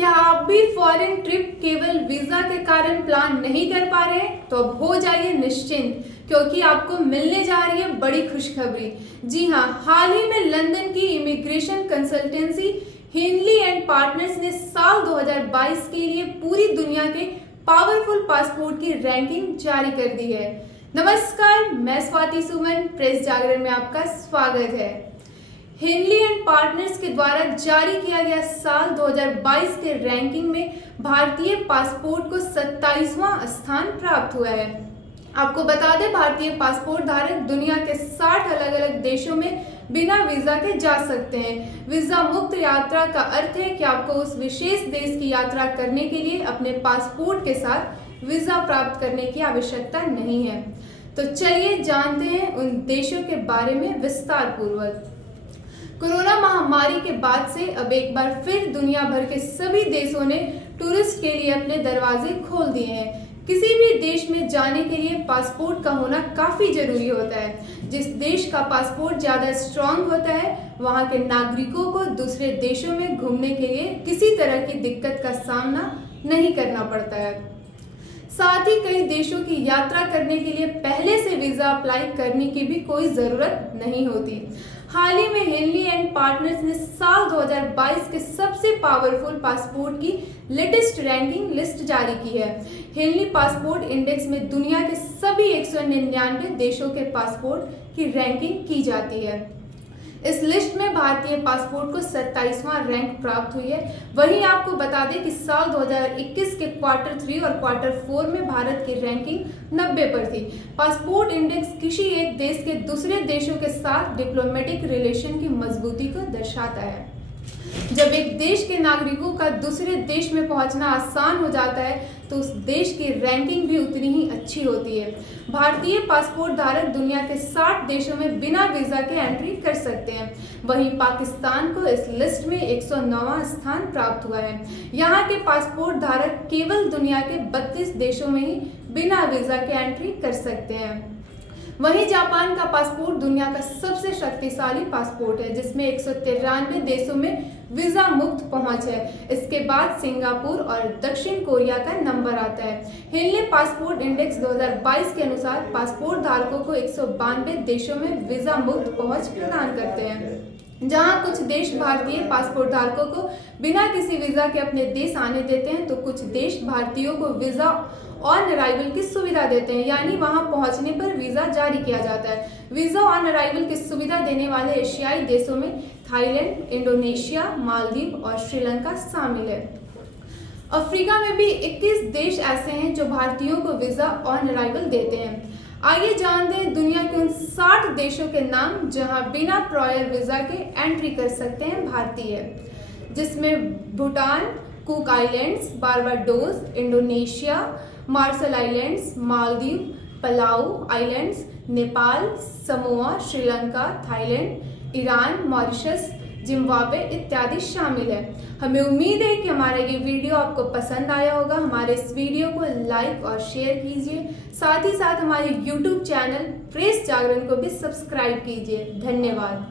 क्या आप भी फॉरेन ट्रिप केवल वीजा के कारण प्लान नहीं कर पा रहे? तो अब हो जाइए निश्चिंत, क्योंकि आपको मिलने जा रही है बड़ी खुशखबरी। जी हाँ, हाल ही में लंदन की इमिग्रेशन कंसल्टेंसी हिंडली एंड पार्टनर्स ने साल 2022 के लिए पूरी दुनिया के पावरफुल पासपोर्ट की रैंकिंग जारी कर दी है। नमस्कार, मैं स्वाति सुमन, प्रेस जागरण में आपका स्वागत है। हिंडली एंड पार्टनर्स के द्वारा जारी किया गया साल 2022 के रैंकिंग में भारतीय पासपोर्ट को 27वां स्थान प्राप्त हुआ है। आपको बता दें, भारतीय पासपोर्ट धारक दुनिया के 60 अलग अलग देशों में बिना वीजा के जा सकते हैं। वीजा मुक्त यात्रा का अर्थ है कि आपको उस विशेष देश की यात्रा करने के लिए अपने पासपोर्ट के साथ वीजा प्राप्त करने की आवश्यकता नहीं है। तो चलिए जानते हैं उन देशों के बारे में विस्तार पूर्वक। कोरोना महामारी के बाद से अब एक बार फिर दुनिया भर के सभी देशों ने टूरिस्ट के लिए अपने दरवाजे खोल दिए हैं। किसी भी देश में जाने के लिए पासपोर्ट का होना काफी जरूरी होता है। जिस देश का पासपोर्ट ज्यादा स्ट्रांग होता है, वहां के नागरिकों को दूसरे देशों में घूमने के लिए किसी तरह की दिक्कत का सामना नहीं करना पड़ता है। साथ ही कई देशों की यात्रा करने के लिए पहले से वीजा अप्लाई करने की भी कोई जरूरत नहीं होती। हाल ही में हिंडली एंड पार्टनर्स ने साल 2022 के सबसे पावरफुल पासपोर्ट की लेटेस्ट रैंकिंग लिस्ट जारी की है। हिंडली पासपोर्ट इंडेक्स में दुनिया के सभी 199 देशों के पासपोर्ट की रैंकिंग की जाती है। इस लिस्ट में भारतीय पासपोर्ट को 27वां रैंक प्राप्त हुई है। वहीं आपको बता दें कि साल 2021 के क्वार्टर 3 और क्वार्टर 4 में भारत की रैंकिंग 90 पर थी। पासपोर्ट इंडेक्स किसी एक देश के दूसरे देशों के साथ डिप्लोमेटिक रिलेशन की मजबूती को दर्शाता है। जब एक देश के नागरिकों का दूसरे देश में पहुंचना आसान हो जाता है, तो उस देश की रैंकिंग भी उतनी ही अच्छी होती है। भारतीय पासपोर्ट धारक दुनिया के 60 देशों में बिना वीजा के एंट्री कर सकते हैं। वहीं पाकिस्तान को इस लिस्ट में 109वां स्थान प्राप्त हुआ है। यहाँ के पासपोर्ट धारक केवल दुनिया के 32 देशों में ही बिना वीजा के एंट्री कर सकते हैं। वहीं जापान का पासपोर्ट दुनिया का सबसे शक्तिशाली पासपोर्ट है, जिसमें 193 देशों में वीजा मुक्त पहुंच है। इसके बाद सिंगापुर और दक्षिण कोरिया का नंबर आता है। हिंडली पासपोर्ट इंडेक्स 2022 के अनुसार पासपोर्ट धारकों को 192 देशों में वीजा मुक्त पहुंच प्रदान करते हैं। जहां कुछ देश भारतीय पासपोर्ट धारकों को बिना किसी वीजा के अपने देश आने देते हैं, तो कुछ देश भारतीयों को वीजा ऑन अराइवल की सुविधा देते हैं, यानी वहां पहुंचने पर वीजा जारी किया जाता है। वीजा ऑन अराइवल की सुविधा देने वाले एशियाई देशों में थाईलैंड, इंडोनेशिया, मालदीव और श्रीलंका शामिल है। अफ्रीका में भी 21 देश ऐसे हैं जो भारतीयों को वीजा ऑन अराइवल देते हैं। आइए जानते हैं दुनिया के उन 60 देशों के नाम जहां बिना प्रायर वीजा के एंट्री कर सकते हैं भारतीय, जिसमें Bhutan, cook islands, Barbados, Indonesia, Marshall Islands, Maldives, Palau islands, Nepal, Samoa, Sri Lanka, Thailand, Iran, Mauritius, Zimbabwe इत्यादि शामिल है। हमें उम्मीद है कि हमारा ये वीडियो आपको पसंद आया होगा। हमारे इस वीडियो को लाइक और शेयर कीजिए। साथ ही साथ हमारे YouTube चैनल प्रेस जागरण को भी सब्सक्राइब कीजिए। धन्यवाद।